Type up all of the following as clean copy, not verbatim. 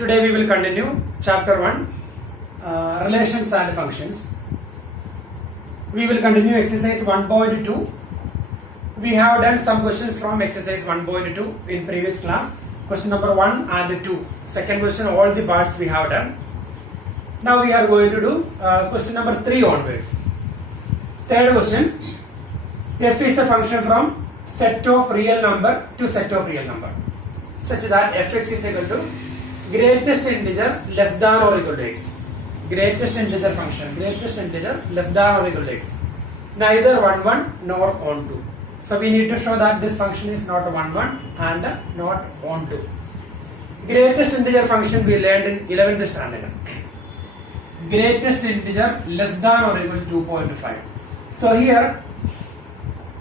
Today we will continue chapter 1 relations and functions. We will continue exercise 1.2. We have done some questions from exercise 1.2 in previous class. Question number 1 and 2. Second question, all the parts we have done. Now we are going to do question number 3 onwards. Third question, f is a function from set of real number to set of real number such that fx is equal to greatest integer less than or equal to x. Greatest integer function, greatest integer less than or equal to x. Neither 1 1 nor on 2. So we need to show that this function is not 1 1 and not on 2. Greatest integer function we learned in 11th standard. Greatest integer less than or equal to 2.5. So here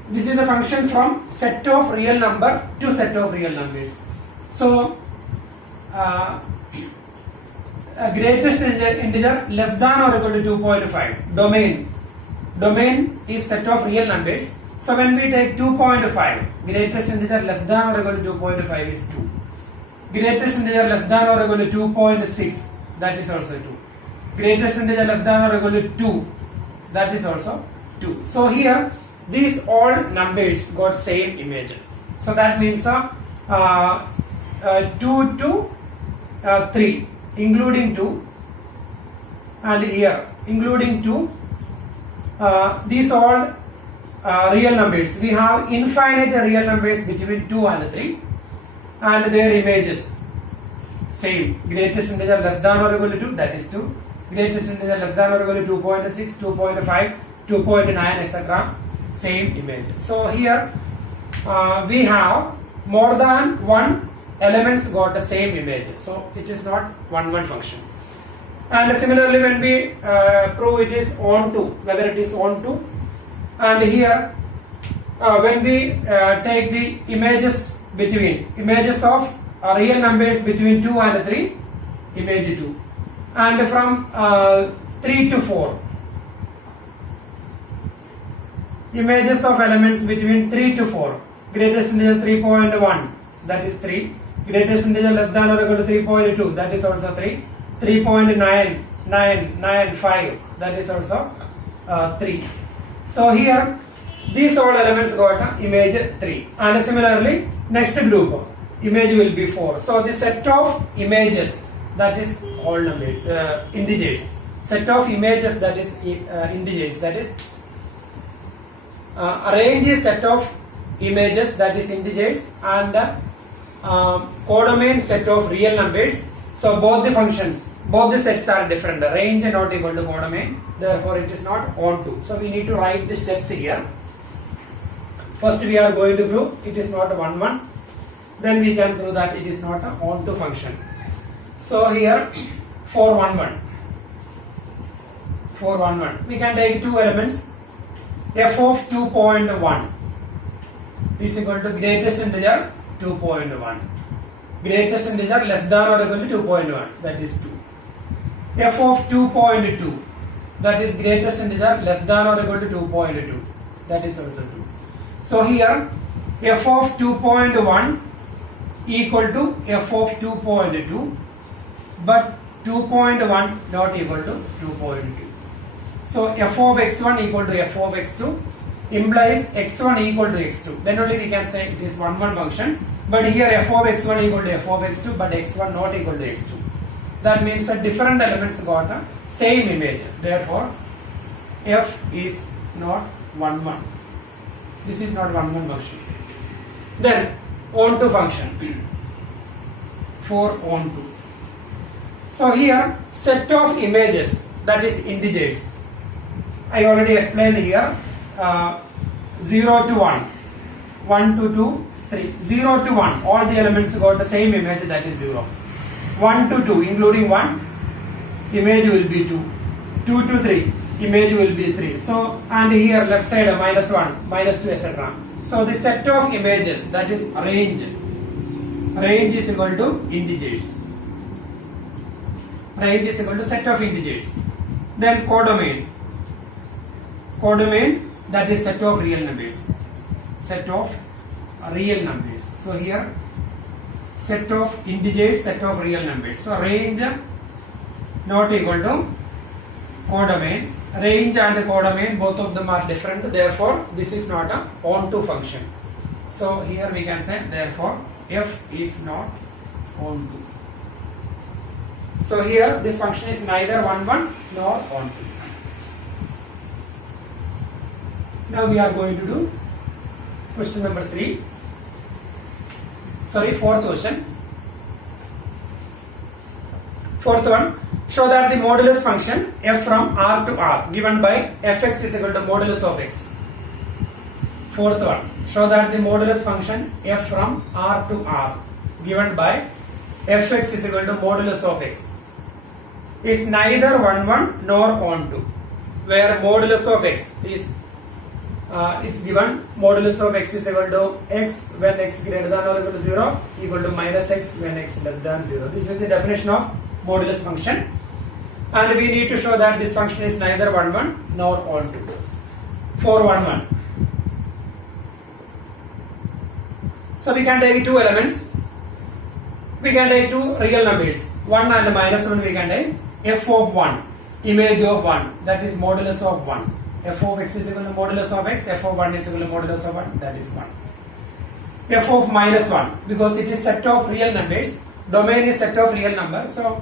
this is a function from set of real number to set of real numbers. So greatest integer less than or equal to 2.5. Domain is set of real numbers. So when we take 2.5, greatest integer less than or equal to 2.5 is 2. Greatest integer less than or equal to 2.6, that is also 2. Greatest integer less than or equal to 2, that is also 2. So here these all numbers got same image. So that means 2 to 3 including 2, and here including 2, these all real numbers. We have infinite real numbers between 2 and 3 and their images same. Greatest integer less than or equal to 2, that is 2. Greatest integer less than or equal to 2.6, 2.5, 2.9 etc. same image. So here we have more than one elements got the same image. So it is not 1 1 function. And similarly when we prove it is on to, whether it is on to, and here when we take the images of real numbers between 2 and 3, image 2, and from 3 to 4, images of elements between 3 to 4, greatest integer 3.1, that is 3, greatest integer less than or equal to 3.2, that is also 3, 3.9995, that is also 3. So here these all elements got image 3, and similarly next group image will be 4. So the set of images, that is all numbers, integers, set of images, that is integers, that is range is set of images, that is integers, and codomain set of real numbers. So both the functions, both the sets are different. The range not equal to codomain, therefore it is not onto. So we need to write the steps here. First we are going to prove it is not 1 1. Then we can prove that it is not an onto function. So here 411. We can take two elements. F of 2.1 is equal to greatest integer 2.1. Greatest integer less than or equal to 2.1, that is 2. F of 2.2, that is greatest integer less than or equal to 2.2, that is also 2. So here f of 2.1 equal to f of 2.2, but 2.1 not equal to 2.2. So f of x1 equal to f of x2 implies x1 equal to x2. Then only we can say it is 1 1 function. But here f of x1 equal to f of x2, but x1 not equal to x2. That means that different elements got a same image. Therefore, f is not 1 1. This is not 1 1 function. Then onto function for onto. So here set of images, that is integers. I already explained here 0 to 1, 1 to 2, 3, 0 to 1, all the elements got the same image, that is 0. 1 to 2 including 1, image will be 2. 2 to 3, image will be 3. So and here left side minus 1, minus 2 etc. So the set of images, that is range is equal to integers. Range is equal to set of integers. Then codomain, that is set of real numbers. So here set of integers, set of real numbers. So range not equal to codomain. Range and codomain, both of them are different. Therefore, this is not a onto function. So here we can say therefore f is not onto. So here this function is neither 1 1 nor onto. Now we are going to do question number 3. Sorry, fourth question. Fourth one. Show that the modulus function f from R to R given by fx is equal to modulus of x. Fourth one. Show that the modulus function f from R to R given by fx is equal to modulus of x is neither 1 1 nor onto, where modulus of x is it's given modulus of x is equal to x when x greater than or equal to 0 equal to minus x when x less than 0. This is the definition of modulus function, and we need to show that this function is neither 1 1 nor onto. For 1 1, so we can take two elements. We can take two real numbers, 1 and minus 1. We can take f of 1, image of 1, that is modulus of 1. F of x is equal to modulus of x, f of 1 is equal to modulus of 1, that is 1. F of minus 1, because it is set of real numbers, domain is set of real numbers, so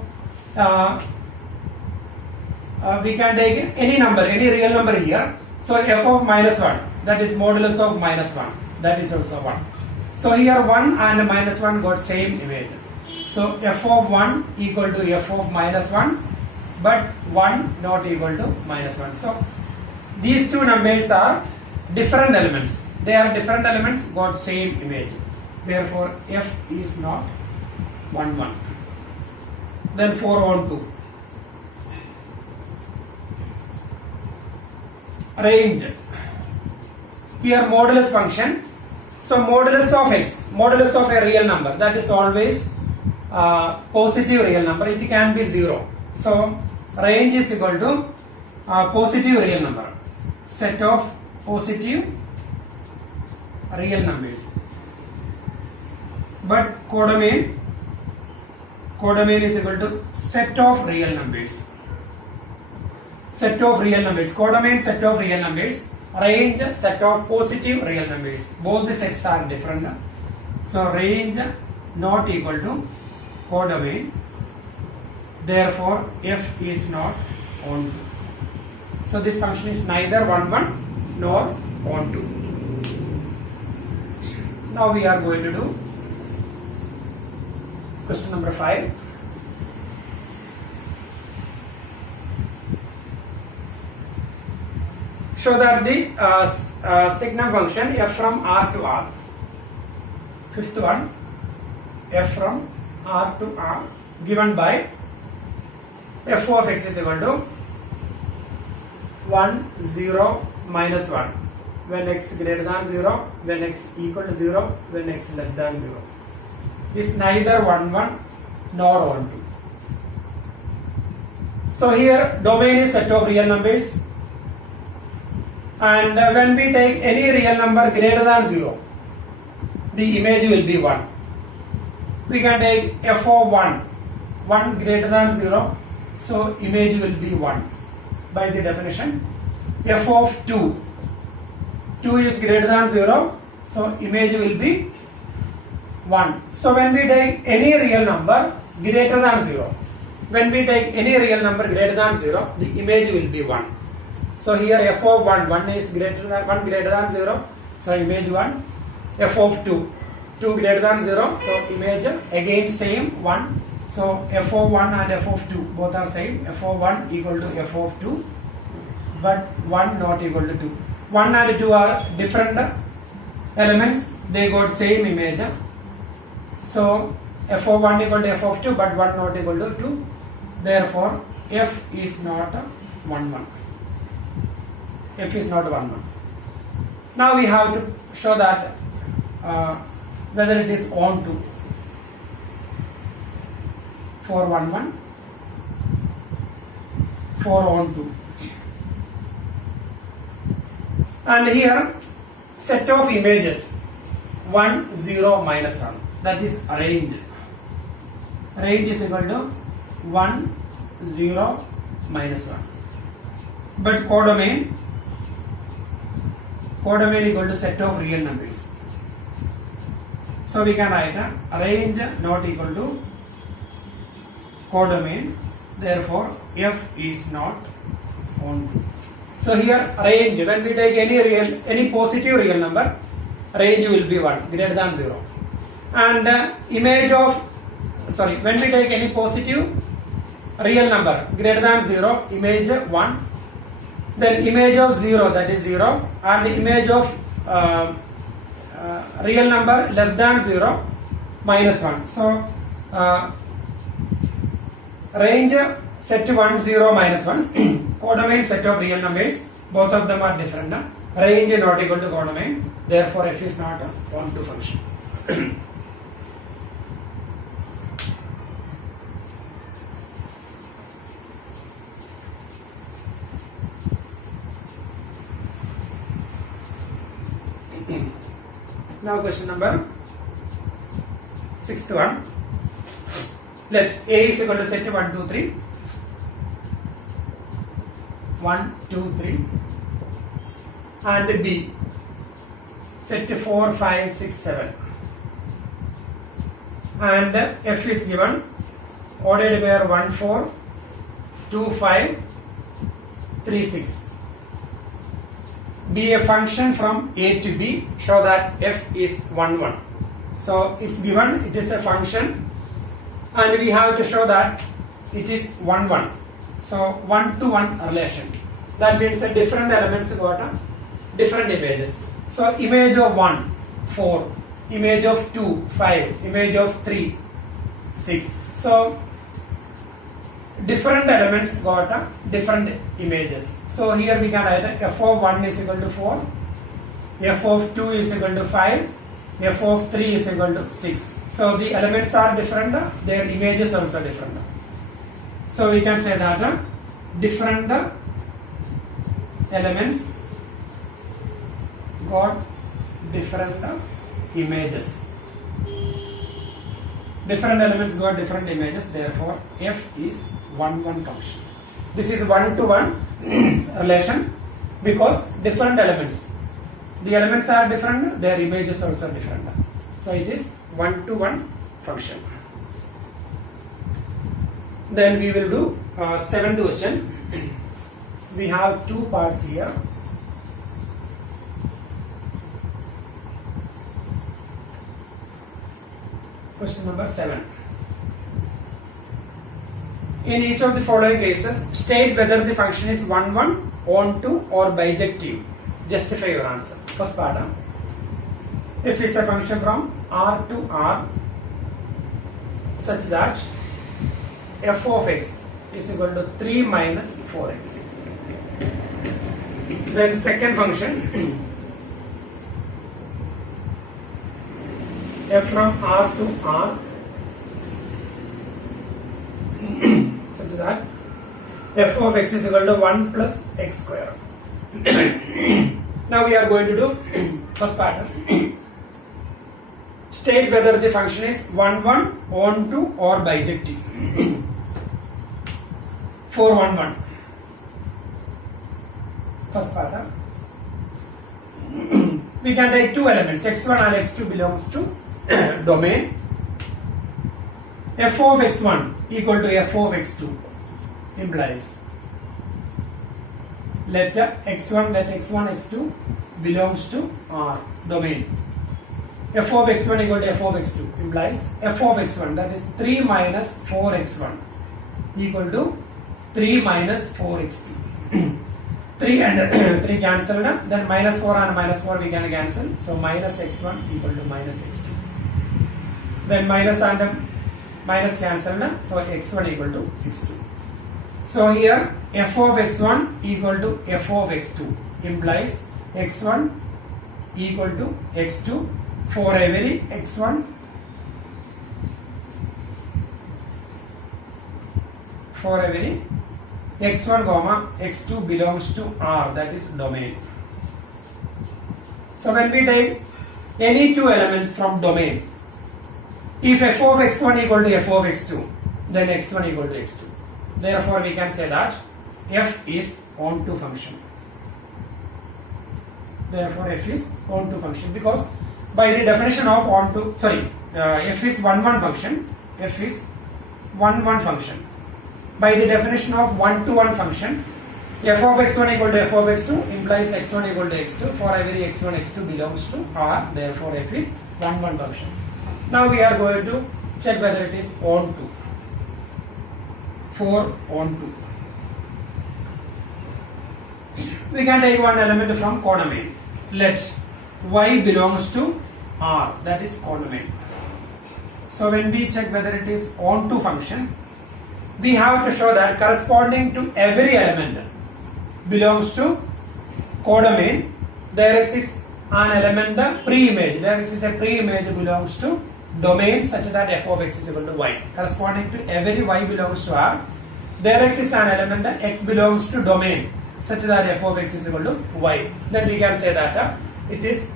we can take any number, any real number here. So f of minus 1, that is modulus of minus 1, that is also 1. So here 1 and minus 1 got same image. So f of 1 equal to f of minus 1, but 1 not equal to minus 1. So these two numbers are different elements. They are different elements, got same image. Therefore, f is not 1 1. Then 4 on 2. Range. Here modulus function. So modulus of x, modulus of a real number, that is always positive real number. It can be 0. So range is equal to positive real number. Set of positive real numbers. But codomain is equal to set of real numbers. Set of real numbers. Codomain set of real numbers. Range set of positive real numbers. Both the sets are different. So range not equal to codomain. Therefore f is not onto. So this function is neither 1 1 nor onto. Now we are going to do question number 5. Show that the signal function f from R to R. Fifth one, f from R to R given by f of x is equal to 1 0 minus 1 when x greater than 0, when x equal to 0, when x less than 0 is neither 1 1 nor onto. So here domain is set of real numbers, and when we take any real number greater than 0, the image will be 1. We can take f of 1 greater than 0, so image will be 1 by the definition. F of 2 is greater than 0, so image will be 1. So when we take any real number greater than 0, when we take any real number greater than 0, the image will be 1. So here f of 1 is greater than 0, so image 1. F of 2 greater than 0, so image again same 1. So f of 1 and f of 2 both are same. F of 1 equal to f of 2, but 1 not equal to 2. 1 and 2 are different elements, they got same image. So f of 1 equal to f of 2, but 1 not equal to 2. Therefore f is not 1 1. F is not 1 1. Now we have to show that whether it is onto. For 1 1, for onto. And here set of images 1 0 minus 1, that is range. range is equal to 1, 0, minus 1. But codomain equal to set of real numbers. So we can write a range not equal to codomain. Therefore, f is not onto. So here range, when we take any positive real number, range will be 1, greater than 0. And when we take any positive real number greater than 0, image 1, then image of 0, that is 0, and image of real number less than 0, minus 1. So range set 1, 0, minus 1, codomain set of real numbers, both of them are different. Range not equal to codomain, therefore f is not a onto function. Now question number 6th one. Let A is equal to set 1, 2, 3. 1, 2, 3. And B set 4, 5, 6, 7. And F is given ordered pair 1, 4, 2, 5, 3, 6. Be a function from A to B, show that f is 1, 1. So it's given, it is a function, and we have to show that it is 1, 1. So 1 to 1 relation. That means that different elements got different images. So image of 1, 4, image of 2, 5, image of 3, 6. So different elements got different images. So here we can write f of 1 is equal to 4, f of 2 is equal to 5, f of 3 is equal to 6. So the elements are different, their images also different. So we can say that different elements got different images. Different elements got different images, therefore f is 1, 1 function. This is 1 to 1 relation because different elements. The elements are different, their images also different. So it is 1 to 1 function. Then we will do 7th question. We have 2 parts here. Question number 7. In each of the following cases, state whether the function is 1, 1, onto or bijective. Justify your answer. First part. If it's a function from R to R such that f of x is equal to 3 minus 4x. Then second function, f from R to R such that f of x is equal to 1 plus x square. Now we are going to do first part. State whether the function is 1, 1, onto or bijective. 4, 1, 1. First part. We can take 2 elements, x1 and x2 belongs to domain. F of x1 equal to f of x2 implies let x1, x2 belongs to R domain. F of x1 equal to f of x2 implies f of x1, that is 3 minus 4x1 equal to 3 minus 4x2. 3 and 3 cancelled, then minus 4 and minus 4 we can cancel, so minus x1 equal to minus x2. Then minus and minus cancelled, so x1 equal to x2. So here f of x1 equal to f of x2 implies x1 equal to x2 for every x1 for every x1 comma x2 belongs to R, that is domain. So when we take any 2 elements from domain, If f of x1 equal to f of x2, then x1 equal to x2. Therefore, we can say that f is onto function. Therefore, f is onto function, because by the definition of onto, f is one function. F is one function. By the definition of one-to-one function, f of x1 equal to f of x2 implies x1 equal to x2 for every x1, x2 belongs to R. Therefore, f is one function. Now we are going to check whether it is onto. For onto, we can take one element from codomain. Let y belongs to R, that is codomain. So when we check whether it is onto function, we have to show that corresponding to every element belongs to codomain, there exists an element pre-image. There exists a pre-image belongs to domain such that f of x is equal to y. Corresponding to every y belongs to R, there exists an element x belongs to domain such that f of x is equal to y. Then we can say that it is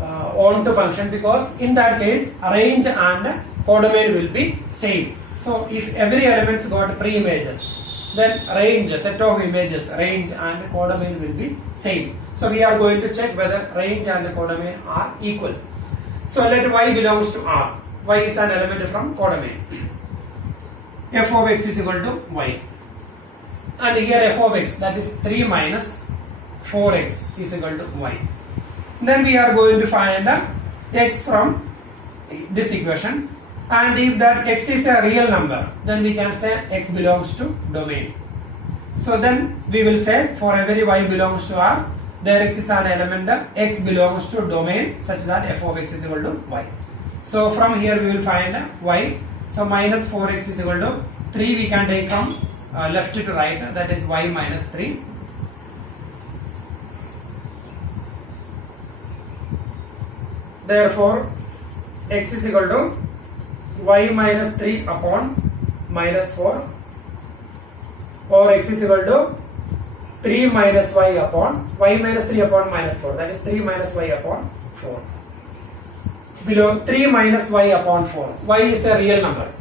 onto function, because in that case range and codomain will be same. So if every elements got pre-images, then range, set of images, range and codomain will be same. So we are going to check whether range and codomain are equal. So let y belongs to R. Y is an element from codomain. F of x is equal to y. And here f of x, that is 3 minus 4x is equal to y. Then we are going to find x from this equation. And if that x is a real number, then we can say x belongs to domain. So then we will say for every y belongs to R, there exists an element x belongs to domain such that f of x is equal to y. So from here we will find y. So minus 4x is equal to 3, we can take from left to right, that is y minus 3. Therefore, x is equal to y minus 3 upon minus 4, or x is equal to 3 minus y upon y minus 3 upon minus 4, that is 3 minus y upon 4. Below 3 minus y upon 4, y is a real number.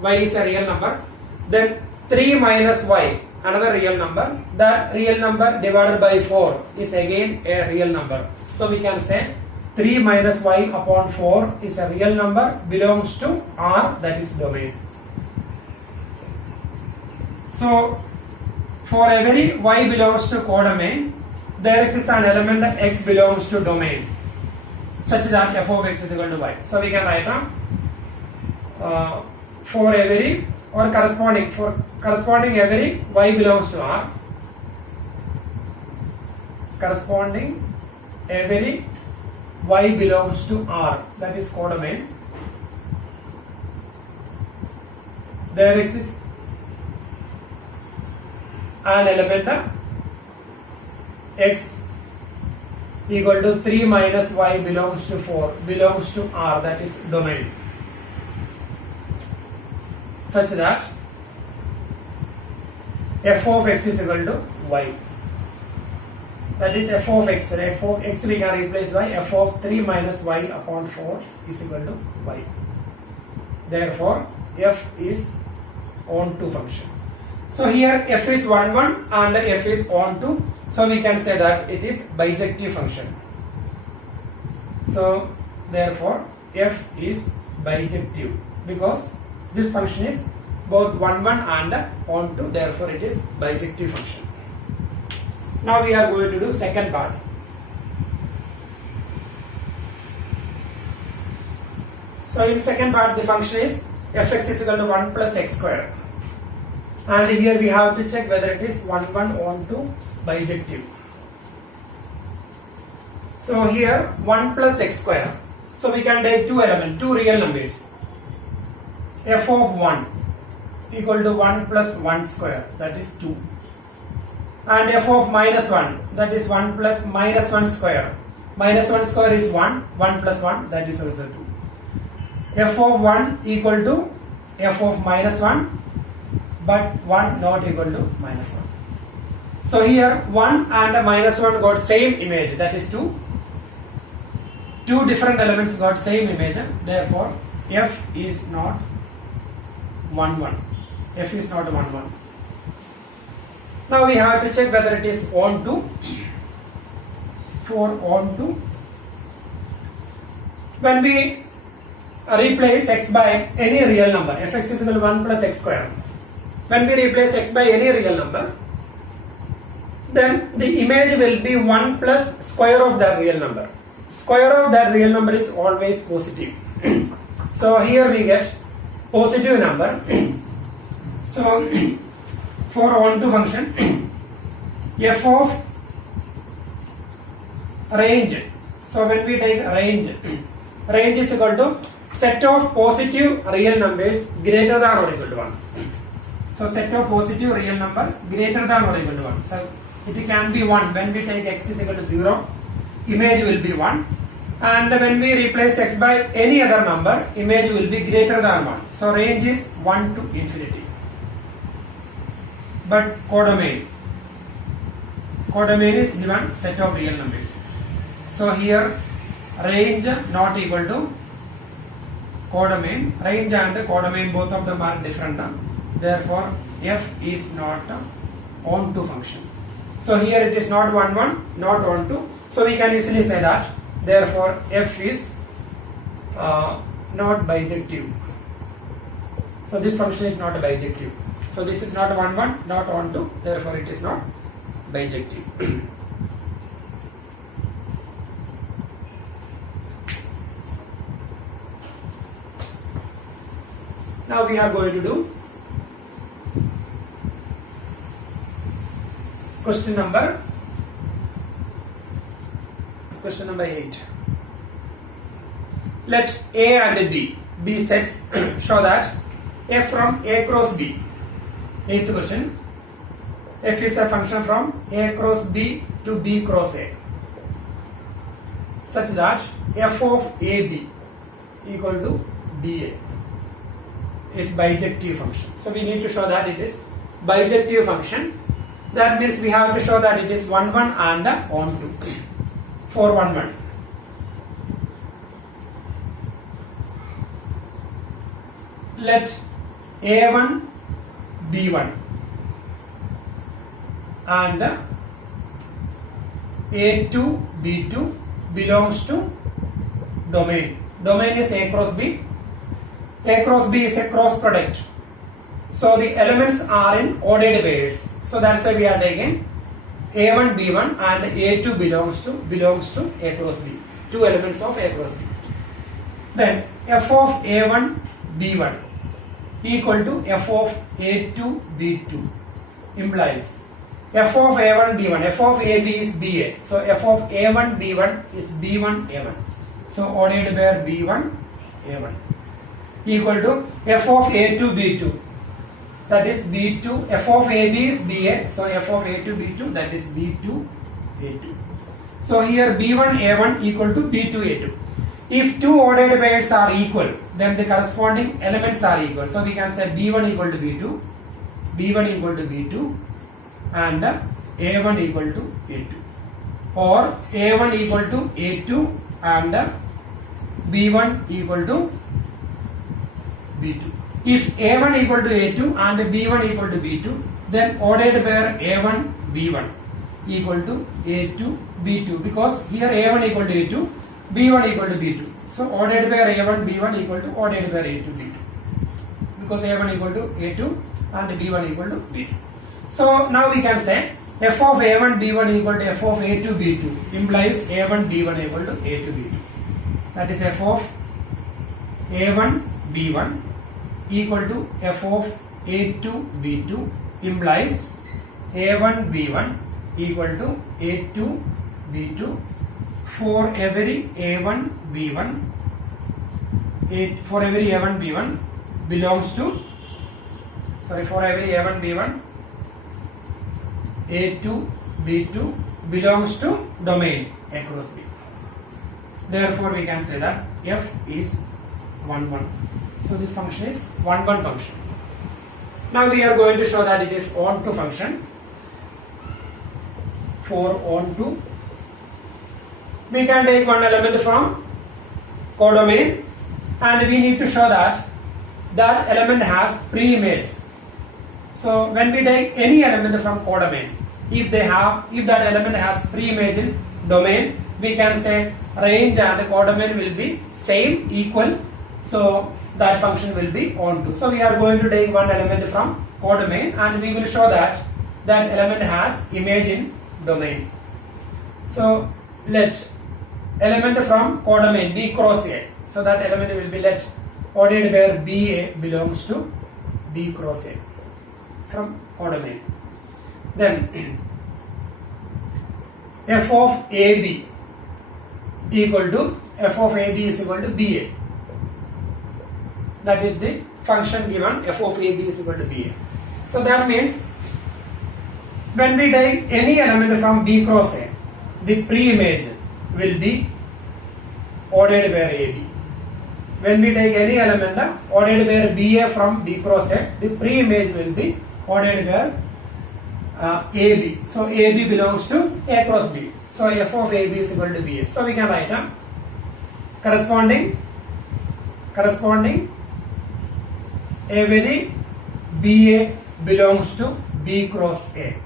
Y is a real number. Then 3 minus y, another real number. That real number divided by 4 is again a real number. So we can say 3 minus y upon 4 is a real number, belongs to R, that is domain. So for every y belongs to codomain, there exists an element x belongs to domain such that f of x is equal to y. So we can write down for every or corresponding every y belongs to R, corresponding every y belongs to R, that is codomain, there exists an element x equal to 3 minus y belongs to 4 belongs to R, that is domain, such that f of x is equal to y. That is f of x. F of x we can replace by f of 3 minus y upon 4 is equal to y. Therefore, f is onto function. So here f is 1 and f is onto. So we can say that it is bijective function. So therefore, f is bijective because this function is both 1 and onto. Therefore, it is bijective function. Now we are going to do second part. So in second part, the function is fx is equal to 1 plus x square. And here we have to check whether it is 1 onto bijective. So here 1 plus x square. So we can take two real numbers. F of 1 equal to 1 plus 1 square, that is 2. And f of minus 1, that is 1 plus minus 1 square. Minus 1 square is 1, 1 plus 1, that is also 2. F of 1 equal to f of minus 1, but 1 not equal to minus 1. So here 1 and minus 1 got same image, that is 2. two different elements got same image, therefore f is not 1 1. F is not 1 1. Now we have to check whether it is onto. For onto, when we replace x by any real number, fx is equal to 1 plus x square. When we replace x by any real number, then the image will be 1 plus square of that real number. Square of that real number is always positive. So here we get positive number. So for onto function, f of range. So when we take range, range is equal to set of positive real numbers greater than or equal to 1. So set of positive real number greater than or equal to 1. So it can be 1 when we take x is equal to 0, image will be 1. And when we replace x by any other number, image will be greater than 1. So range is 1 to infinity. But codomain is given set of real numbers. So here range not equal to codomain. Range and codomain, both of them are different. Therefore f is not onto function. So here it is not 1 1, not onto. So we can easily say that therefore f is not bijective. So this function is not bijective. So this is not 1 1, not onto. Therefore it is not bijective. Now we are going to do question number 8. Let A and B be sets show that f from A cross B. 8th question. F is a function from A cross B to B cross A, such that f of AB equal to BA is bijective function. So we need to show that it is bijective function. That means we have to show that it is 1 1 and onto. For 1 1, let A1 B1 and A2 B2 belongs to domain. Domain is A cross B. A cross B is a cross product. So the elements are in ordered pairs. So that's why we are taking A1 B1 and A2 belongs to A cross B. Two elements of A cross B. Then f of A1 B1 equal to f of A2 B2 implies f of A1 B1. F of AB is BA. So f of A1 B1 is B1 A1. So ordered pair B1 A1 equal to f of A2 B2, that is B2. F of AB is BA, so f of A2 B2, that is B2 A2. So here B1 A1 equal to B2 A2. If two ordered pairs are equal, then the corresponding elements are equal. So we can say B1 equal to B2, B1 equal to B2, and A1 equal to A2, or A1 equal to A2 and B1 equal to B2. If A1 equal to A2 and B1 equal to B2, then ordered pair A1 B1 equal to A2 B2, because here A1 equal to A2, B1 equal to B2. So ordered pair A1 B1 equal to ordered pair A2 B2, because A1 equal to A2 and B1 equal to B2. So now we can say f of A1 B1 equal to f of A2 B2 implies A1 B1 equal to A2 B2. That is f of A1 B1 equal to f of A2 B2 implies A1 B1 equal to A2 B2 for every A1 B1. For every A1 B1 belongs to, for every A1 B1, A2 B2 belongs to domain A cross B. Therefore we can say that f is 1 1. So this function is 1 1 function. Now we are going to show that it is onto function. For onto, we can take one element from codomain, and we need to show that that element has pre-image. So when we take any element from codomain, if that element has pre-image in domain, we can say range and codomain will be same, equal. So that function will be onto. So we are going to take one element from codomain and we will show that that element has image in domain. So let element from codomain B cross A. So that element will be let ordered where BA belongs to B cross A from codomain. Then f of AB equal to f of AB is equal to BA. That is the function given, f of AB is equal to BA. So that means when we take any element from B cross A, the pre-image will be ordered pair AB. When we take any element ordered pair BA from B cross A, the pre-image will be ordered pair AB. So AB belongs to A cross B. So f of AB is equal to BA. So we can write corresponding every BA belongs to B cross A.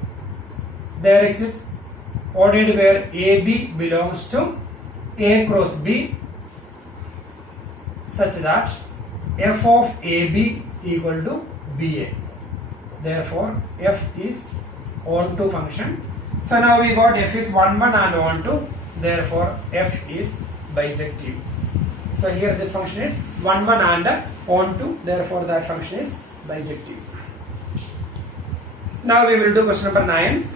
There exists ordered where AB belongs to A cross B such that f of AB equal to BA. Therefore, f is onto function. So now we got f is 1, 1 and onto. Therefore, f is bijective. So here this function is 1, 1 and onto. Therefore, that function is bijective. Now we will do question number 9.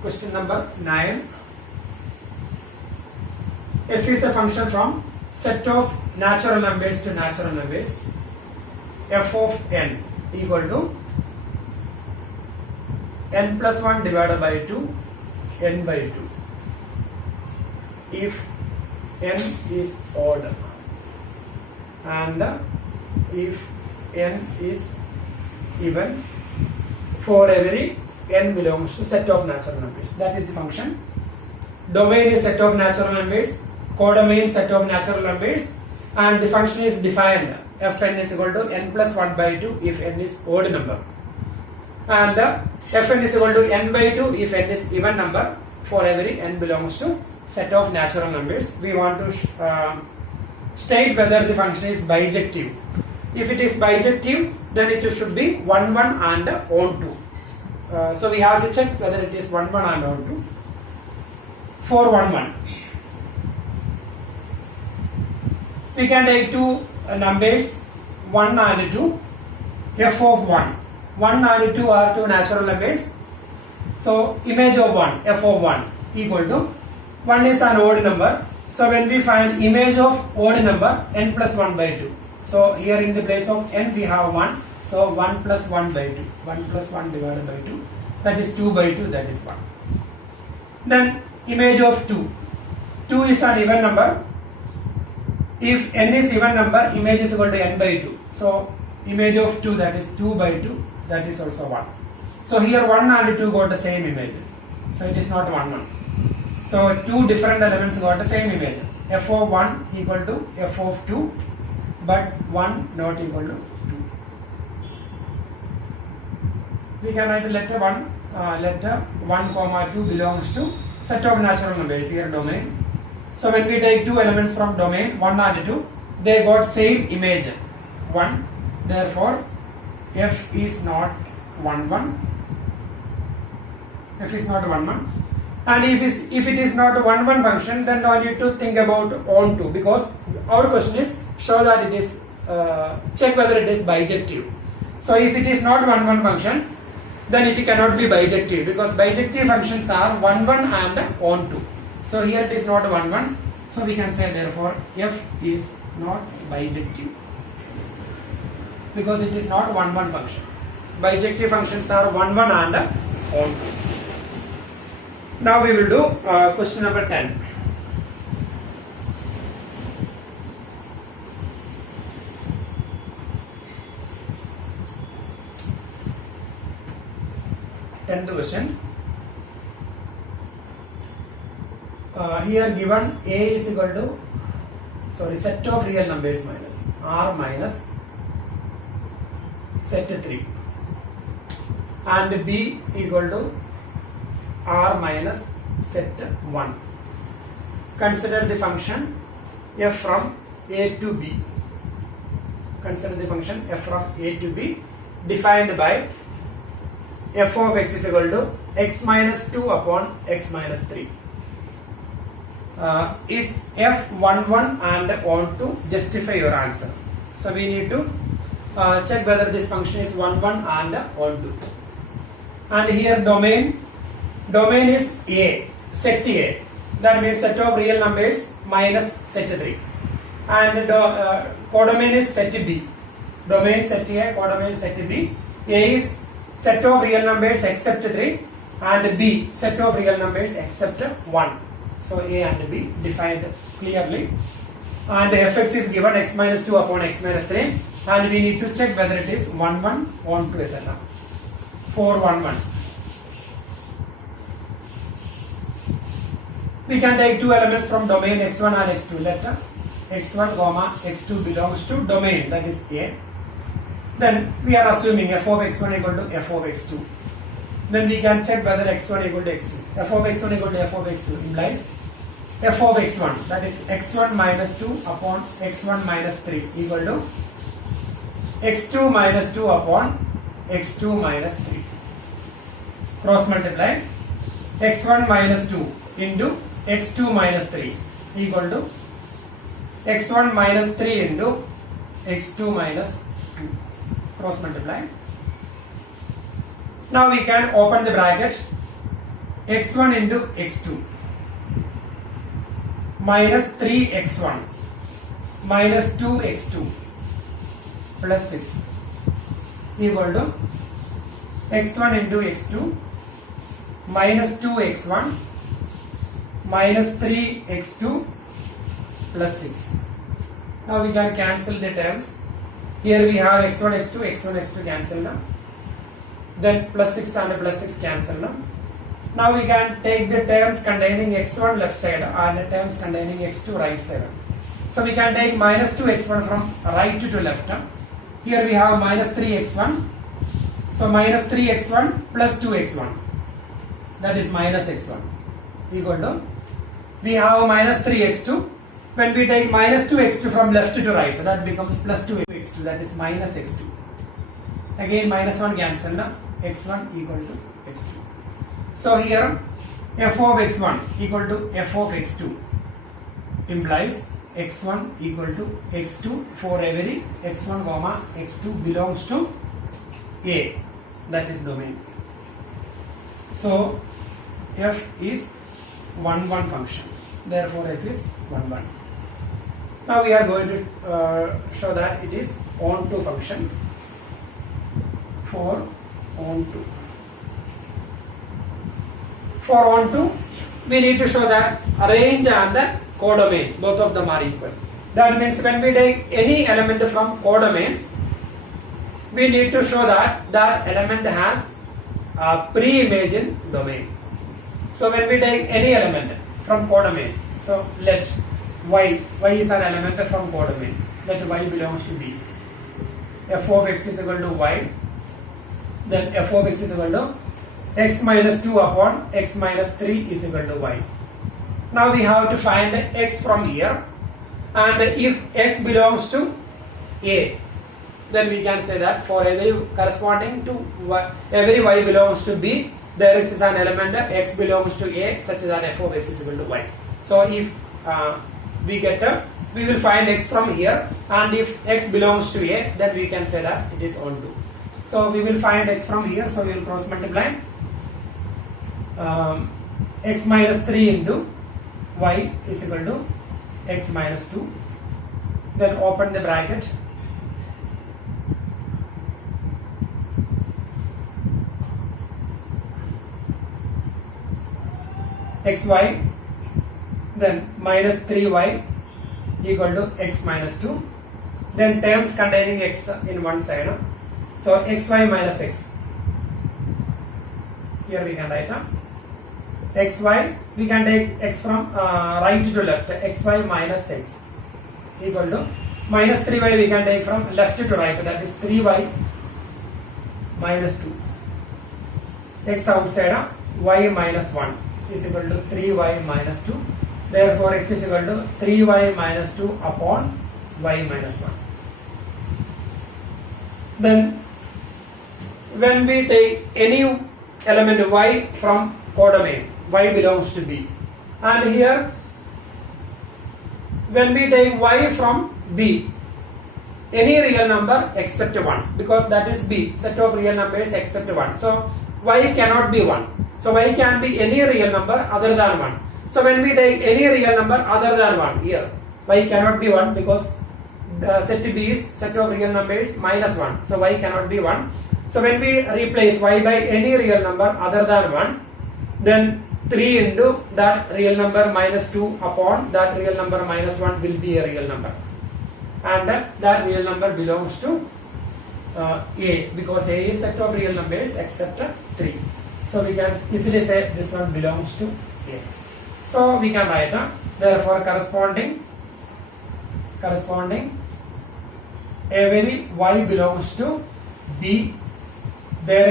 Question number 9. F is a function from set of natural numbers to natural numbers. F of n equal to n plus 1 divided by 2, n by 2. If n is odd and if n is even for every n belongs to set of natural numbers. That is the function. Domain is set of natural numbers, codomain set of natural numbers, and the function is defined. Fn is equal to n plus 1 by 2 if n is odd number, and Fn is equal to n by 2 if n is even number for every n belongs to set of natural numbers. We want to state whether the function is bijective. If it is bijective, then it should be 1, 1 and onto. So we have to check whether it is 1, 1 and onto. For 1, 1, we can take two numbers 1 and 2. F of 1 and 2 are two natural numbers. So image of 1, f of 1 equal to 1 is an odd number. So when we find image of odd number, n plus 1 by 2. So here in the place of n we have 1. So 1 plus 1 by 2. 1 plus 1 divided by 2. That is 2 by 2, that is 1. Then image of 2. 2 is an even number. If n is even number, image is equal to n by 2. So image of 2, that is 2 by 2, that is also 1. So here 1 and 2 got the same image. So it is not 1, 1. So two different elements got the same image. F of 1 equal to f of 2, but 1 not equal to 2. We can write letter 1 comma 2 belongs to set of natural numbers, here domain. So when we take two elements from domain 1 and 2, they got same image 1. Therefore, f is not 1, 1. F is not 1, 1. And if it is not a 1, 1 function, then I need to think about onto, because our question is show that it is check whether it is bijective. So if it is not 1, 1 function, then it cannot be bijective, because bijective functions are 1, 1 and onto. So here it is not 1, 1. So we can say therefore f is not bijective, because it is not 1, 1 function. Bijective functions are 1, 1 and onto. Now we will do question number 10. 10th question. Here given A is equal to, set of real numbers minus R minus set 3 and B equal to R minus set 1. Consider the function f from A to B. Consider the function f from A to B defined by f of x is equal to x minus 2 upon x minus 3. Is f 1 1 and on to justify your answer. So we need to check whether this function is 1 1 and on to. And here domain is A, set A. That means set of real numbers minus set 3. And codomain is set B. Domain set A, codomain set B. A is set of real numbers except 3 and B set of real numbers except 1. So A and B defined clearly. And fx is given x minus 2 upon x minus 3 and we need to check whether it is 1 1 on to etc. 4 1 1. We can take two elements from domain x1 and x2. Let x1 comma x2 belongs to domain, that is A. Then we are assuming f of x1 equal to f of x2. Then we can check whether x1 equal to x2. F of x1 equal to f of x2 implies f of x1, that is x1 minus 2 upon x1 minus 3 equal to x2 minus 2 upon x2 minus 3. Cross multiply x1 minus 2 into x2 minus 3 equal to x1 minus 3 into x2 minus 2. Cross multiply. Now we can open the bracket x1 into x2 minus 3x1 minus 2x2 plus 6 equal to x1 into x2 minus 2x1 minus 3x2 plus 6. Now we can cancel the terms. Here we have x1 x2 cancel now. Then plus 6 and plus 6 cancel now. Now we can take the terms containing x1 left side and the terms containing x2 right side. So we can take minus 2x1 from right to left. Here we have minus 3x1. So minus 3x1 plus 2x1, that is minus x1 equal to, we have minus 3x2. When we take minus 2x2 from left to right, that becomes plus 2x2, that is minus x2. Again minus 1 cancel now, x1 equal to x2. So here f of x1 equal to f of x2 implies x1 equal to x2 for every x1 comma x2 belongs to A, that is domain. So f is 1 1 function, therefore f is 1 1. Now we are going to show that it is onto function. For onto we need to show that range and the codomain, both of them are equal. That means when we take any element from codomain, we need to show that that element has a pre-image in domain. So when we take any element from codomain, so let y is an element from codomain, let y belongs to B. F of x is equal to y, then f of x is equal to x minus 2 upon x minus 3 is equal to y. Now we have to find x from here, and if x belongs to A, then we can say that for every corresponding to y, every y belongs to B, there is an element x belongs to A such that f of x is equal to y. So if we will find x from here, and if x belongs to A, then we can say that it is onto. So we will find x from here, so we will cross multiply x minus 3 into y is equal to x minus 2. Then open the bracket. Xy, then minus 3y equal to x minus 2. Then terms containing x in one side. So xy minus x Here we can write xy, we can take x from right to left, xy minus x equal to minus 3y we can take from left to right, that is 3y minus 2. X outside, y minus 1 is equal to 3y minus 2. Therefore, x is equal to 3y minus 2 upon y minus 1. Then, when we take any element y from codomain, y belongs to B. And here, when we take y from B, any real number except 1, because that is B, set of real numbers except 1. So, y cannot be 1. So, y can be any real number other than 1. So, when we take any real number other than 1, here, y cannot be 1 because set B is set of real numbers minus 1. So, y cannot be 1. So, when we replace y by any real number other than 1, then 3 into that real number minus 2 upon that real number minus 1 will be a real number. And that real number belongs to A, because A is set of real numbers except 3. So, we can easily say this one belongs to A. So, we can write therefore corresponding every y belongs to B. There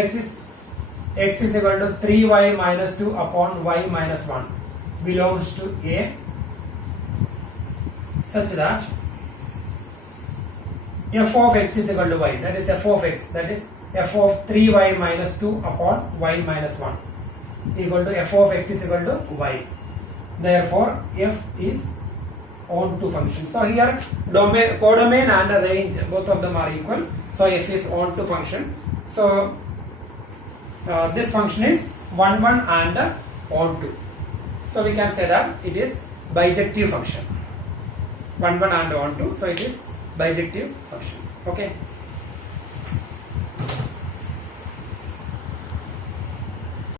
x is equal to 3y minus 2 upon y minus 1 belongs to A, such that f of x is equal to y, that is f of x, that is f of 3y minus 2 upon y minus 1 equal to f of x is equal to y. Therefore, f is onto function. So, here codomain and range, both of them are equal. So, f is onto function. So, this function is 1, 1 and onto. So, we can say that it is bijective function. 1, 1 and onto. So, it is bijective function. Okay.